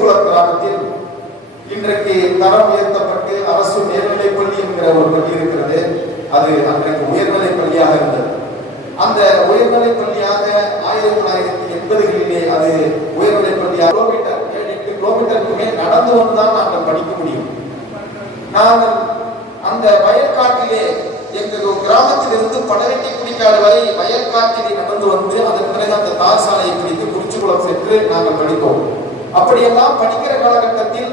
குறிச்சிகுள கிராமத்தில் இன்றைக்கு தரம் உயர்த்தப்பட்டு அரசு மேல்நிலைப் பள்ளி என்கிற ஒரு பள்ளி இருக்கிறது. அது அன்றைக்கு உயர்நிலைப் பள்ளியாக இருந்தது. அந்த உயர்நிலைப் பள்ளியாக ஆயிரத்தி தொள்ளாயிரத்தி எண்பதுகளிலே அது உயர்நிலைப் பள்ளியாக கிலோமீட்டர் ஏழு எட்டு கிலோமீட்டருக்கு மேல் நடந்து வந்துதான் நாங்கள் படிக்க முடியும். நாங்கள் அந்த வயல்காட்டிலே எங்கள் கிராமத்திலிருந்து படவெட்டி குடிக்காடு வரை வயல்காட்டிலே நடந்து வந்து அதன் பிறகு அந்த தார் சாலையை பிடித்து குறிச்சிக்குளம் சென்று நாங்கள் படித்தோம். அப்படியெல்லாம் படிக்கிற காலகட்டத்தில்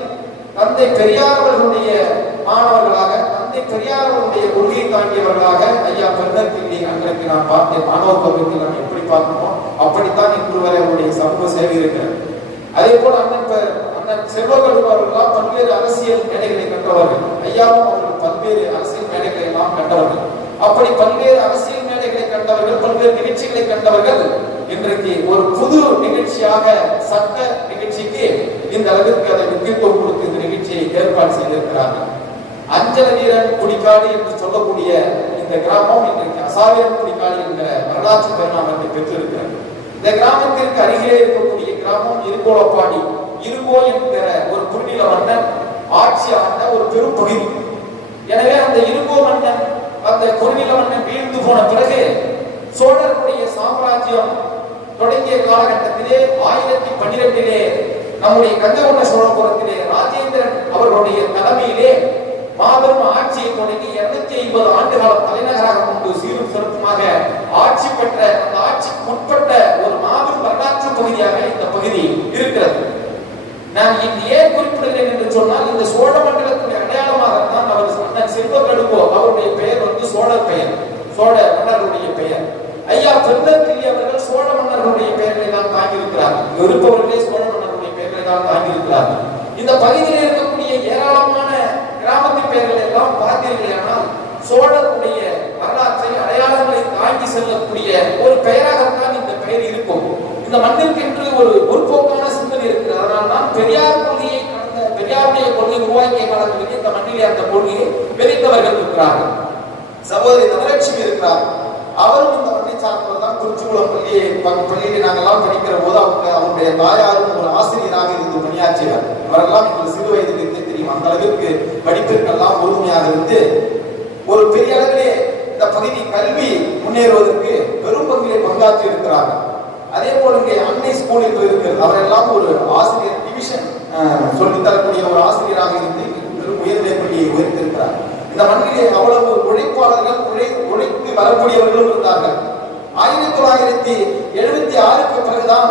தந்தை பெரியார் அவர்களுடைய மாணவர்களாக தந்தை பெரியார் அவர்களுடைய கொள்கையை தாண்டியவர்களாக ஐயா பெருந்தர் பிள்ளை அன்றைக்கு நான் பார்த்தேன். மாணவ பருவத்தில் நான் எப்படி பார்த்தோமோ அப்படித்தான் இன்று வரை அவருடைய சமூக சேவை இருக்கிறது. அதே போல் அண்ணன் அண்ணன் செல்வகழுவு அவர்களாம் பல்வேறு அரசியல் மேடைகளை கண்டவர்கள். ஐயாவும் அவர்கள் பல்வேறு அரசியல் மேடைகளை எல்லாம் கண்டவர்கள். அப்படி பல்வேறு அரசியல் மேடைகளை கண்டவர்கள் பல்வேறு நிகழ்ச்சிகளை கண்டவர்கள் இன்றைக்கு ஒரு புது நிகழ்ச்சியாக சட்ட நிகழ்ச்சிக்கு இந்த அளவிற்கு அதை முக்கியத்துவம் கொடுத்து இந்த நிகழ்ச்சியை ஏற்பாடு செய்திருக்கிறார்கள். அஞ்சல வீரன் குடிக்காடு என்று சொல்லக்கூடிய இந்த கிராமம் இன்றைக்கு அசாவியன் குடிக்காடு என்ற வரலாற்று பரிணாமத்தை பெற்றிருக்கிறது. இந்த கிராமத்திற்கு அருகே இருக்கக்கூடிய கிராமம் இருகோலப்பாடி. இருகோ என்கிற ஒரு குறுநில மன்னன் ஆட்சி ஆண்ட ஒரு பெரும் பகுதி எனவே அந்த இருகோ மன்னன் அந்த குறுநில மன்னன் வீழ்ந்து போன பிறகு சோழருடைய சாம்ராஜ்யம் தொடங்கிய காலகட்டத்திலே ஆயிரத்தி பன்னிரெண்டிலே நம்முடைய கங்கவண்ண சோழபுரத்திலே ராஜேந்திரன் அவர்களுடைய தலைமையிலே மாபெரும் ஆட்சியை தொடங்கி இருநூத்தி ஐம்பது ஆண்டு காலம் தலைநகராக கொண்டு சீரும் சிறப்புமாக ஆட்சி பெற்ற அந்த ஆட்சிக்கு உட்பட்ட ஒரு மாபெரும் வரலாற்று பகுதியாக இந்த பகுதி இருக்கிறது. நான் இங்கு ஏன் குறிப்பிடுகிறேன் என்று சொன்னால் இந்த சோழ மண்டலத்துடைய அடையாளமாகத்தான் அவர் அண்ணன் செல்வகடுகோ அவருடைய பெயர் வந்து சோழர் பெயர் சோழ மன்னருடைய பெயர். ஐயா பெருந்தக்கிள்ளி அவர்கள் சோழ மன்னர்களுடைய பெயர்களை தான் தாங்கியிருக்கிறார்கள் இருப்பவர்களே சோழ மன்னர்களுடைய பெயர்களை தான் தாங்கியிருக்கிறார்கள் இந்த பகுதியில் இருக்கக்கூடிய ஏராளமான கிராமத்தின் பெயர்களை எல்லாம் பார்த்தீர்களானால் சோழருடைய வரலாற்றை அடையாளங்களை தாங்கி செல்லக்கூடிய ஒரு பெயராகத்தான் இந்த பெயர் இருக்கும். இந்த மண்ணிற்கென்று ஒரு முற்போக்கான சிந்தனை இருக்கிறது அதனால் தான் பெரியார் கொள்கையை கடந்த பெரியாருடைய கொள்கை உருவாக்கிய காலத்தில் இந்த மண்ணிலே அந்த கொள்கையை விதைத்தவர்கள் இருக்கிறார்கள். சகோதரி தனலட்சுமி இருக்கிறார். அவரும் இந்த சார்ந்தவர் தான் குறிச்சிக்குளம் பள்ளியை ப- நாங்கெல்லாம் படிக்கிற போது அவங்க அவருடைய தாயாரும் ஒரு ஆசிரியராக இருந்து பணியாற்றியவர். அவரெல்லாம் எங்களுக்கு சிறு வயதிலிருந்தே தெரியும். அந்த அளவிற்கு படிப்பிற்கெல்லாம் பொறுமையாக இருந்து ஒரு பெரிய அளவிலே இந்த பகுதி கல்வி முன்னேறுவதற்கு பெரும் பங்கிலே பங்காற்றி இருக்கிறாங்க அதே போல இங்கே அன்னை ஸ்கூல் என்று இருக்கிறது அவரெல்லாம் ஒரு ஆசிரியர் டிவிஷன் சொல்லித் தரக்கூடிய ஒரு ஆசிரியராக இருந்து பெரும் உயர்நிலை பள்ளியை உயர்த்திருக்கிறார் இந்த மண்ணிலே அவ்வளவு உழைப்பாளர்கள் உழை உழைத்து வரக்கூடியவர்களும் இருந்தார்கள். ஆயிரத்தி தொள்ளாயிரத்தி எழுபத்தி ஆறுக்கு பிறகுதான்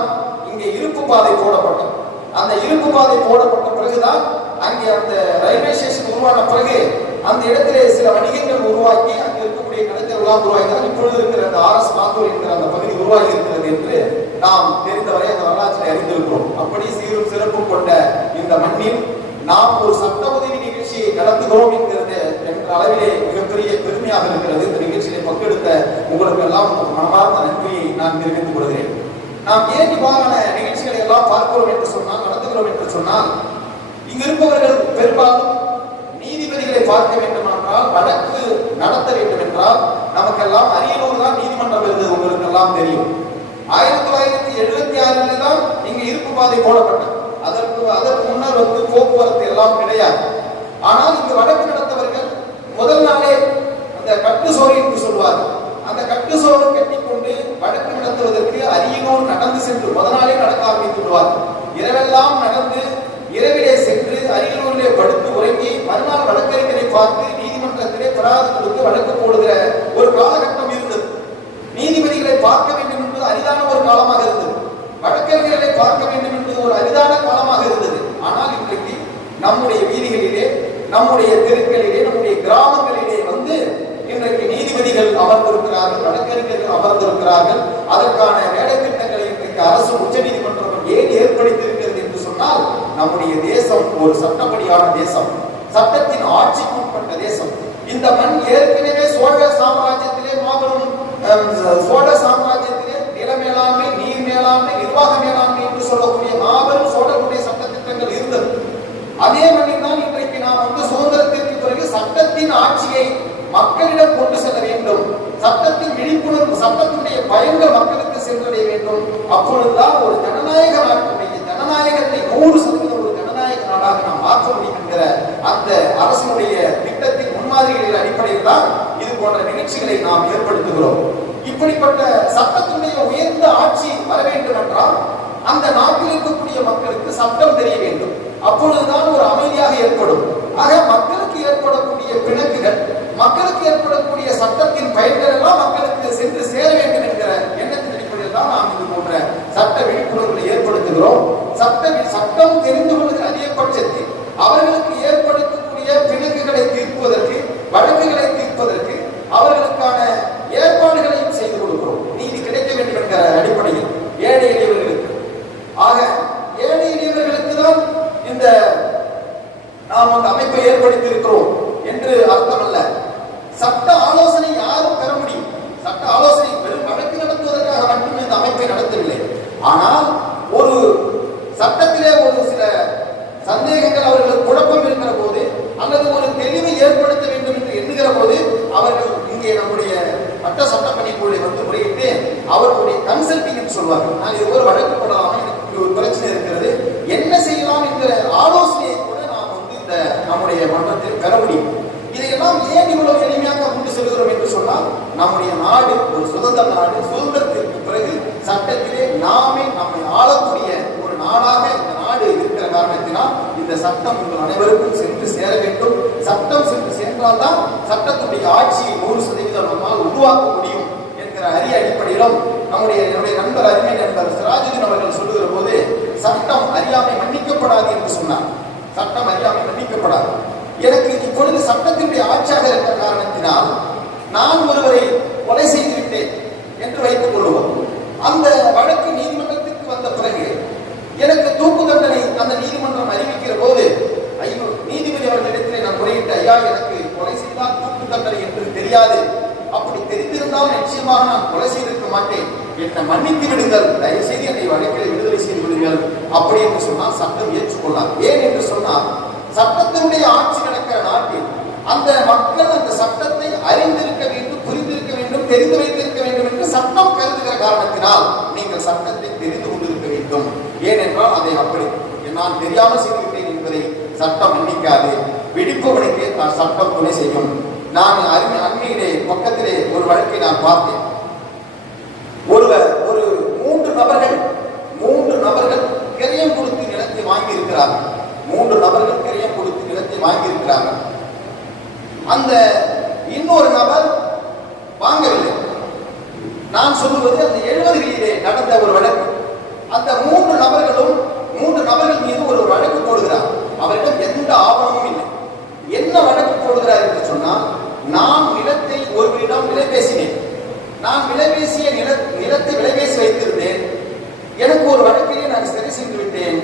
இங்கே இருப்பு பாதை போடப்பட்டது. அந்த இருப்பு பாதை போடப்பட்ட பிறகுதான் அங்கே அந்த ரயில்வே ஸ்டேஷன் உருவான பிறகு அந்த இடத்திலே சில வணிகங்கள் உருவாக்கி அங்கே இருக்கக்கூடிய கடைகள் எல்லாம் உருவாக்கினால் இப்பொழுது இருக்கிற அந்த ஆர் எஸ் மாத்தூர் என்கிற அந்த பகுதி உருவாகி இருக்கிறது என்று நாம் தெரிந்தவரை அந்த வரலாற்றை அறிந்திருக்கிறோம். அப்படி சீரும் சிறப்பும் கொண்ட இந்த மண்ணில் நாம் ஒரு சட்ட உதவி நிகழ்ச்சியை நடத்துகிறோம் அளவிலே மிகப்பெரிய பெருமையாக இருக்கிறது. இந்த நிகழ்ச்சியிலே பங்கெடுத்த உங்களுக்கு எல்லாம் மனமார்ந்த நன்றியை நான் தெரிவித்துக் கொள்கிறேன். நாம் ஏன் இவ்வாறான நிகழ்ச்சிகளை எல்லாம் பார்க்கிறோம் என்று சொன்னால் நடத்துகிறோம் என்று சொன்னால் இங்கு இருப்பவர்கள் பெரும்பாலும் நீதிபதிகளை பார்க்க வேண்டுமென்றால் வழக்கு நடத்த வேண்டும் என்றால் நமக்கெல்லாம் அரியலூர் தான் நீதிமன்றம் இருந்தது உங்களுக்கு எல்லாம் தெரியும். ஆயிரத்தி தொள்ளாயிரத்தி எழுபத்தி ஆறுல தான் இங்க இருப்பு பாதை போடப்பட்டது. அதற்கு அதற்கு முன்னர் வந்து போக்குவரத்து எல்லாம் கிடையாது. ஆனால் இங்கு வழக்கு நடத்த முதல் நாளே அந்த கட்டு சோறு என்று சொல்வார்கள். அந்த கட்டு சோறு கட்டிக்கொண்டு வழக்கு நடத்துவதற்கு அரியனூர் நடந்து சென்று முதல் நாளே நடக்க ஆரம்பித்து விடுவார்கள். இரவெல்லாம் நடந்து இரவிலே சென்று அரியலூரிலே படுத்து உறங்கி மறுநாள் வழக்கறிஞரை பார்த்து நீதிமன்றத்திலே பராதி கொடுத்து வழக்கு போடுகிற ஒரு காலகட்டம் இருந்தது நீதிபதிகளை பார்க்க வேண்டும் என்பது அரிதான ஒரு காலமாக இருந்தது வழக்கறிஞர்களை பார்க்க வேண்டும் என்பது ஒரு அரிதான காலமாக இருந்தது ஆனால் இன்றைக்கு நம்முடைய வீதிகளிலே நம்முடைய தெருக்களிலே நம்முடைய கிராமங்களிலே வந்து இன்றைக்கு நீதிபதிகள் அமர்ந்திருக்கிறார்கள் வழக்கறிஞர்கள் அமர்ந்திருக்கிறார்கள் அதற்கான வேலை திட்டங்களை இன்றைக்கு அரசு உச்ச நீதிமன்றம் ஏன் ஏற்படுத்தியிருக்கிறது என்று சொன்னால் நம்முடைய தேசம் ஒரு சட்டப்படியான தேசம். சட்டத்தின் ஆட்சிக்கு உட்பட்ட தேசம். இந்த மண் ஏற்கனவே சோழ சாம்ராஜ்யத்திலே மாபெரும் சோழ சாம்ராஜ்யத்திலே நில மேலாண்மை நீர் மேலாண்மை நிர்வாக மேலாண்மை என்று சொல்லக்கூடிய மாபெரும் சோழருடைய சட்ட திட்டங்கள் இருந்தது. அதே மண்ணில் தான் இன்றைக்கு நாம் வந்து சுதந்திரத்திற்கு பிறகு சட்டத்தின் ஆட்சியை மக்களிடம் கொண்டு செல்ல வேண்டும். சட்டத்தின் விழிப்புணர்வு சட்டத்தினுடைய பயன்கள் மக்களுக்கு சென்றடைய வேண்டும். அப்பொழுதுதான் ஒரு ஜனநாயக நாட்டுடைய ஜனநாயகத்தை நூறு சதவீதம் ஒரு அரசினுடைய திட்டத்தின் முன்மாதிரிகளின் அடிப்படையில் தான் இது போன்ற நிகழ்ச்சிகளை நாம் ஏற்படுத்துகிறோம். இப்படிப்பட்ட சட்டத்தினுடைய உயர்ந்த ஆட்சி வர வேண்டும் என்றால் அந்த நாட்டில் இருக்கக்கூடிய மக்களுக்கு சட்டம் தெரிய வேண்டும். அப்பொழுதுதான் ஒரு அமைதியாக ஏற்படும். ஆக மக்களுக்கு ஏற்படக்கூடிய பிணக்குகள் மக்களுக்கு ஏற்படக்கூடிய சட்டத்தின் பயன்கள் எல்லாம் மக்களுக்கு சென்று சேர வேண்டும் என்கிற எண்ணத்தின் அடிப்படையில் தான் நாம் இது போன்ற சட்ட விழிப்புணர்வுகளை ஏற்படுத்துகிறோம் சட்ட சட்டம் தெரிந்து கொள்கிற அதே பட்சத்தில் அவர்களுக்கு ஏற்படுத்தக்கூடிய பிணக்குகளை தீர்ப்பதற்கு வழக்குகளை தீர்ப்பதற்கு அவர்களுக்கான ஏற்பாடுகளையும் செய்து கொடுக்கிறோம் நீதி கிடைக்க வேண்டும் என்கிற அடிப்படையில் ஏழை எளியவர்களுக்கு ஆக ஏழை எளியவர்களுக்கு தான் இந்த நாம் அந்த அமைப்பை ஏற்படுத்தி இருக்கிறோம் என்று அர்த்தமல்ல சட்ட ஆலோசனை யாரும் பெற முடியும் சட்ட ஆலோசனை வெறும் வழக்கு நடத்துவதற்காக மட்டும் இந்த அமைப்பை நடத்தவில்லை ஆனால் ஒரு சட்டத்திலே ஒரு சில சந்தேகங்கள் அவர்களுக்கு குழப்பம் இருக்கிற போது அல்லது ஒரு தெளிவை ஏற்படுத்த வேண்டும் என்று எண்ணுகிற போது அவர்கள் இங்கே நம்முடைய சட்ட சட்டப்பணிக்குள்ளே வந்து முறையிட்டு அவர்களுடைய கன்சல்டிங் என்று சொல்வார்கள். நான் இது ஒரு வழக்கு போடலாமா எனக்கு இப்படி ஒரு பிரச்சனை இருக்கிறது. என்ன செய்யலாம் என்கிற ஆலோசனையை கூட நாம் வந்து இந்த நம்முடைய மன்றத்தில் பெற முடியும். இதையெல்லாம் ஏன் இவ்வளவு எளிமையாக கொண்டு செல்கிறோம் என்று சொன்னால் நம்முடைய நாடு ஒரு சுதந்திர நாடு சுதந்திரத்தை பிறகு சட்டத்திலே நாமே நம்மை ஆளக்கூடிய ஒரு நாடாக இந்த நாடு இருக்கிற காரணத்தினால் இந்த சட்டம் உங்கள் அனைவருக்கும் சென்று சேர வேண்டும். சட்டம் சென்று சென்றால்தான் சட்டத்துடைய ஆட்சியை நூறு சதவீதம் நம்மால் உருவாக்க முடியும் என்கிற அரிய அடிப்படையிலும் நம்முடைய என்னுடைய நண்பர் அறிஞர் நண்பர் சிராஜுதீன் அவர்கள் சொல்லுகிற போது சட்டம் அறியாமை மன்னிக்கப்படாது என்று சொன்னார். சட்டம் அறியாமை மன்னிக்கப்படாது. எனக்கு இப்பொழுது சட்டத்தினுடைய ஆட்சியாக இருக்கிற காரணத்தினால் நான் ஒருவரை கொலை செய்துவிட்டேன் என்று வைத்துக் கொள்வோம். அந்த வழக்கு நீதி எனக்கு தூக்கு தண்டனை அந்த நீதிமன்றம் அறிவிக்கிற போது ஐயோ நீதிபதி அவர்களிடத்திலே நான் முறையிட்டு ஐயா எனக்கு கொலை செய்தால் தூக்கு தண்டனை என்று தெரியாது. அப்படி தெரிந்திருந்தால் நிச்சயமாக நான் கொலை செய்திருக்க மாட்டேன். என்னை மன்னித்து விடுங்கள். தயவு செய்து என்னை வழக்கில் விடுதலை செய்து விடுங்கள். அப்படி என்று சொன்னால் சட்டம் ஏற்றுக்கொள்ளார். ஏன் என்று சொன்னால் சட்டத்தினுடைய ஆட்சி நடக்கிற நாட்டில் அந்த மக்கள் அந்த சட்டத்தை அறிந்திருக்க வேண்டும் புரிந்திருக்க வேண்டும் தெரிந்து வைத்திருக்க வேண்டும் என்று சட்டம் கருதுகிற காரணத்தினால் நீங்கள் சட்டத்தை ஏனென்றால் அதை அப்படி. நான் தெரியாமல் செய்திருக்கிறேன் என்பதை சட்டம் மன்னிக்காது. விழிப்பவனுக்கு நான் சட்டம் துணை செய்யும். நான் அருமை அண்மையிலே பக்கத்திலே ஒரு வழக்கை நான் பார்த்தேன் ஒருவர் ஒரு மூன்று நபர்கள் மூன்று நபர்கள் கிரயம் கொடுத்து நிலத்தை வாங்கி இருக்கிறார்கள் மூன்று நபர்கள் கிரயம் கொடுத்து நிலத்தை வாங்கி இருக்கிறார்கள் அந்த இன்னொரு நபர் வாங்கவில்லை நான் சொல்லுவது அந்த எழுபதுகளிலே நடந்த ஒரு வழக்கு அந்த மூன்று நபர்களும் மூன்று நபர்கள் மீது ஒரு வழக்கு போடுகிறார் அவரிடம் எந்த ஆவணமும் இல்லை என்ன வழக்கு போடுகிறார் என்று சொன்னால் நான் நிலத்தை ஒருவரிடம் விலை பேசினேன் நான் விலை பேசிய நில நிலத்தை விலை பேசி வைத்திருந்தேன் எனக்கு ஒரு வழக்கிலே நான் சிறை சென்று விட்டேன்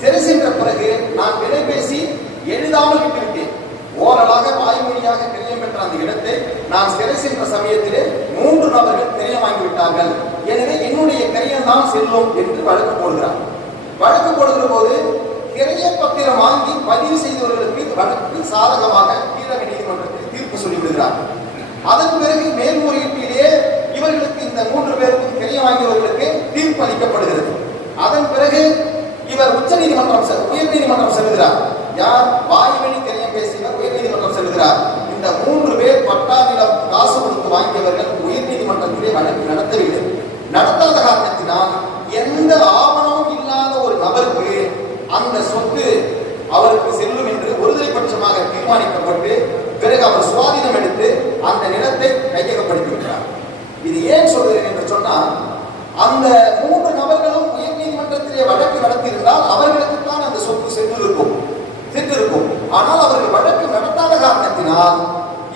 சிறை சென்ற பிறகு நான் விலை பேசி எழுதாமல் விட்டுவிட்டேன் ஓரலாக வாய்மொழியாக கிரியம் பெற்ற அந்த இடத்தை நான் சிறை சென்ற சமயத்திலே மூன்று நபர்கள் கிரியம் வாங்கி விட்டார்கள் எனவே என்னுடைய கிரியம் தான் செல்லும் என்று வழக்கு போடுகிறார். வழக்கு போடுகிற போது கிரைய பத்திரம் வாங்கி பதிவு செய்தவர்களுக்கு வழக்கு சாதகமாக கீழக நீதிமன்றத்தில் தீர்ப்பு சொல்லிவிடுகிறார். அதன் பிறகு மேல்முறையீட்டிலே இவர்களுக்கு இந்த மூன்று பேருக்கும் கிரைய வாங்கியவர்களுக்கு தீர்ப்பு அளிக்கப்படுகிறது. அதன் பிறகு இவர் உச்ச நீதிமன்றம் உயர் நீதிமன்றம் செல்கிறார். யார் வாய்வழி கிரையம் பேசியவர் உயர் நீதிமன்றம் செல்கிறார். இந்த மூன்று பேர் பட்டா நிலம் காசு கொடுத்து வாங்கியவர்கள் உயர் நீதிமன்றத்திலே வழக்கு நடத்தவில்லை. நடத்தாத காரணத்தினால் எந்த ஆவணமும் இல்லாத ஒரு நபருக்கு அந்த சொத்து அவருக்கு செல்லும் என்று ஒருதலை பட்சமாக தீர்மானிக்கப்பட்டு பிறகு அவர் சுவாதீனம் எடுத்து அந்த நிலத்தை கையகப்படுத்தி விட்டார் இது ஏன் சொல்கிறேன் என்று சொன்னால் அந்த மூன்று நபர்களும் உயர் நீதிமன்றத்திலே வழக்கு நடத்தியிருந்தால் அவர்களுக்கு தான் அந்த சொத்து சென்றிருக்கும். சென்றிருக்கும். ஆனால் அவர்கள் வழக்கு நடத்தாத காரணத்தினால்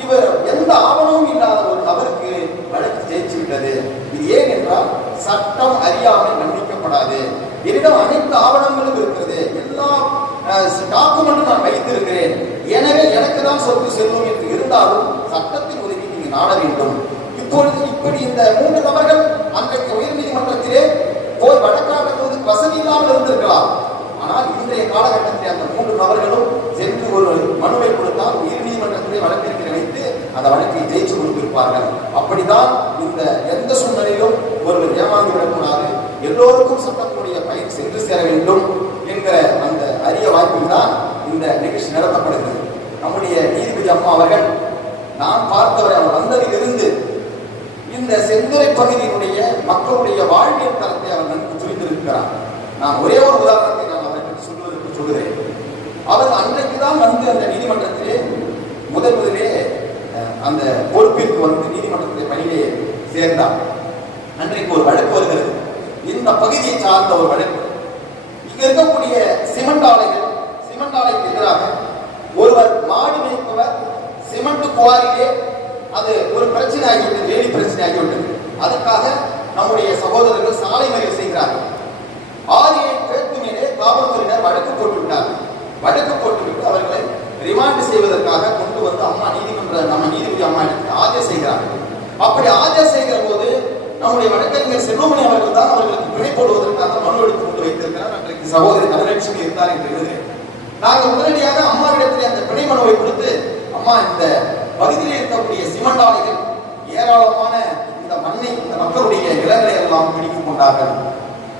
இவர் எந்த ஆவணமும் இல்லாத ஒரு நபருக்கு வழக்கு ஜெயிச்சு விட்டது. இது ஏன் என்றால் சட்டம் அறியாமல் மன்னிக்கப்படாது. என்னிடம் அனைத்து ஆவணங்களும் இருக்கிறது. எல்லா டாக்குமெண்ட்டும் நான் வைத்திருக்கிறேன். எனவே எனக்கு தான் சொத்து செல்லும் என்று இருந்தாலும் சட்டத்தின் உதவி நீங்கள் நாட வேண்டும். இப்பொழுது இப்படி இந்த மூன்று நபர்கள் அன்றைக்கு உயர் நீதிமன்றத்திலே போய் வழக்காடுவது வசதி இல்லாமல் இருந்திருக்கலாம் ஆனால் இன்றைய காலகட்டத்தில் அந்த மூன்று நபர்களும் சென்று ஒரு மனுவை கொடுத்தால் உயர் நீதிமன்றத்திலே வழக்கிற்கு வைத்து அந்த வழக்கை ஜெயிச்சு கொடுத்திருப்பார்கள் அப்படிதான் இந்த எந்த சூழ்நிலையிலும் ஒருவர் ஏமாந்து விடக்கூடாது. எல்லோருக்கும் சட்டத்தினுடைய பயன் சென்று சேர வேண்டும் என்கிற அந்த அரிய வாய்ப்பில் தான் இந்த நிகழ்ச்சி நடத்தப்படுகிறது. நம்முடைய நீதிபதி அம்மா அவர்கள் நான் பார்த்தவரை அவர் வந்ததிலிருந்து இந்த செந்துறை பகுதியினுடைய மக்களுடைய வாழ்வியல் தரத்தை அவர் நன்கு புரிந்திருக்கிறார். நான் ஒரே ஒரு உதாரணத்தை நான் அவருக்கு சொல்வதற்கு சொல்கிறேன் அவர் அன்றைக்கு தான் வந்து அந்த நீதிமன்றத்திலே முதன் முதலே அந்த பொறுப்பிற்கு வந்து நீதிமன்றத்துடைய பணியிலே சேர்ந்தார். அன்றைக்கு ஒரு வழக்கு வருகிறது. இந்த பகுதியை சார்ந்த ஒரு வழக்கு. இங்க இருக்கக்கூடிய சிமெண்ட் ஆலைகள் சிமெண்ட் ஆலைக்கு எதிராக ஒருவர் மாடு மேய்ப்பவர் சிமெண்ட் குவாரியிலே அது ஒரு பிரச்சனை ஆகிவிட்டது வேலி பிரச்சனை ஆகிவிட்டது அதுக்காக நம்முடைய சகோதரர்கள் சாலை மறியல் செய்கிறார்கள். ஆறு ஏழு பேருக்கு மேலே காவல்துறையினர் வழக்கு போட்டு விட்டார் வழக்கு போட்டுவிட்டு அவர்கள் ரிமாண்ட் செய்வதற்காக கொண்டு வந்து அம்மா நீதிமன்ற நம்ம நீதிபதி அம்மா இடத்தில் ஆஜர் செய்கிறார்கள். அப்படி ஆஜர் செய்கிற போது நம்முடைய வழக்கறிஞர் செல்வமணி அவர்கள் தான் அவர்களுக்கு பிணை போடுவதற்காக மனு எடுத்து கொண்டு வைத்திருக்கிறார். அன்றைக்கு சகோதரி தனலட்சுமி இருந்தார் என்று எழுதுகிறேன். நாங்கள் உடனடியாக அம்மாவிடத்தில் அந்த பிணை மனுவை கொடுத்து அம்மா இந்த பகுதியில் இருக்கக்கூடிய சிமெண்ட் ஆலைகள் ஏராளமான இந்த மண்ணை இந்த மக்களுடைய நிலங்களை எல்லாம் பிடித்துக் கொண்டார்கள்.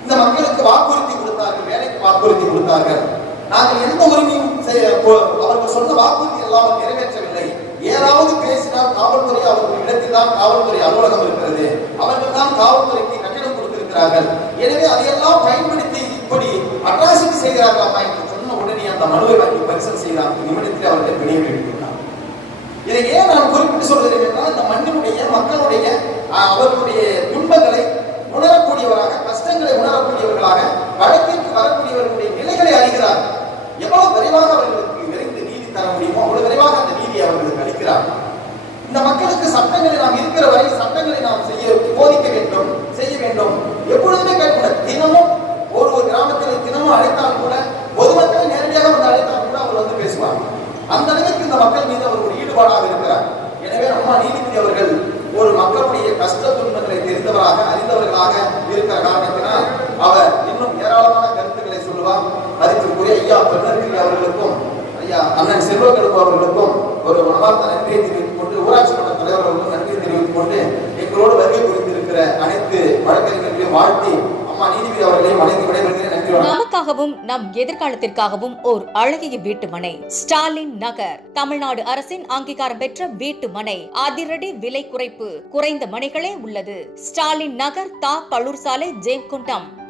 இந்த மக்களுக்கு வாக்குறுதி கொடுத்தார்கள் வேலைக்கு வாக்குறுதி கொடுத்தார்கள். நாங்கள் எந்த உரிமையும் அவர்கள் சொன்ன வாக்குறுதி எல்லாம் நிறைவேற்றவில்லை. ஏதாவது பேசினால் காவல்துறை அவர்கள் இடத்தில் தான் காவல்துறை அலுவலகம் இருக்கிறது. அவர்கள் தான் காவல்துறைக்கு கட்டிடம் கொடுத்திருக்கிறார்கள். எனவே அதையெல்லாம் பயன்படுத்தி இப்படி அட்ராசிட்டி செய்கிறார்களா என்று சொன்ன உடனே அந்த மனுவை வாங்கி பரிசல் செய்தார். நிமிடத்தில் அவர்களை பிணைய வைத்துள்ளார் இதை ஏன் நான் குறிப்பிட்டு சொல்கிறேன் என்றால் இந்த மண்ணினுடைய மக்களுடைய அஹ், அவர்களுடைய துன்பங்களை உணரக்கூடியவராக கஷ்டங்களை உணரக்கூடியவர்களாக வழக்கிற்கு வரக்கூடியவர்களுடைய நிலைகளை அறிகிறார் எவ்வளவு விரைவாக அவர்களுக்கு விரைந்து நீதி தர முடியுமோ அவ்வளவு விரைவாக அந்த நீதி அவர்களுக்கு அளிக்கிறார் இந்த மக்களுக்கு சட்டங்களை நாம் இருக்கிற வரை சட்டங்களை நாம் செய்ய போதிக்க வேண்டும் செய்ய வேண்டும் எப்பொழுதுமே கேட்கக்கூட தினமும் ஒரு ஒரு கிராமத்தில் தினமும் அழைத்தால் கூட பொதுமக்களை நேரடியாக வந்து அழைத்தால் கூட பேசுவாங்க அந்த அளவுக்கு இந்த மக்கள் மீது அவர் ஒரு ஈடுபாடாக இருக்கிறார். எனவே அம்மா நீதிபதி அவர்கள் ஒரு மக்களுடைய கஷ்ட துன்பங்களை தெரிந்தவராக அறிந்தவர்களாக இருக்கிற காரணத்தினால் அவர் இன்னும் ஏராளமான கருத்துக்களை சொல்லுவார். அதுக்குரிய ஐயா பெருநற்கிரி அவர்களுக்கும் ஐயா அண்ணன் செல்வக்கெடுப்பு அவர்களுக்கும் ஒரு மனமார்ந்த நன்றியை தெரிவித்துக் கொண்டு ஊராட்சி மன்ற தலைவர் அவர்களுக்கும் நன்றியை தெரிவித்துக் கொண்டு எங்களோடு வருகை புரிந்திருக்கிற அனைத்து வழக்கறிஞர்களையும் வாழ்த்தி அம்மா நீதிபதி அவர்களையும் வணங்கி விடைபெறுகிறேன். நன்றி வணக்கம். நமக்காகவும் நம் எதிர்காலத்திற்காகவும் ஓர் அழகிய வீட்டு மனை ஸ்டாலின் நகர். தமிழ்நாடு அரசின் அங்கீகாரம் பெற்ற வீட்டு மனை அதிரடி விலை குறைப்பு குறைந்த மனைகளே உள்ளது. ஸ்டாலின் நகர் தா. பள்ளூர் சாலை ஜெயங்கொண்டம்.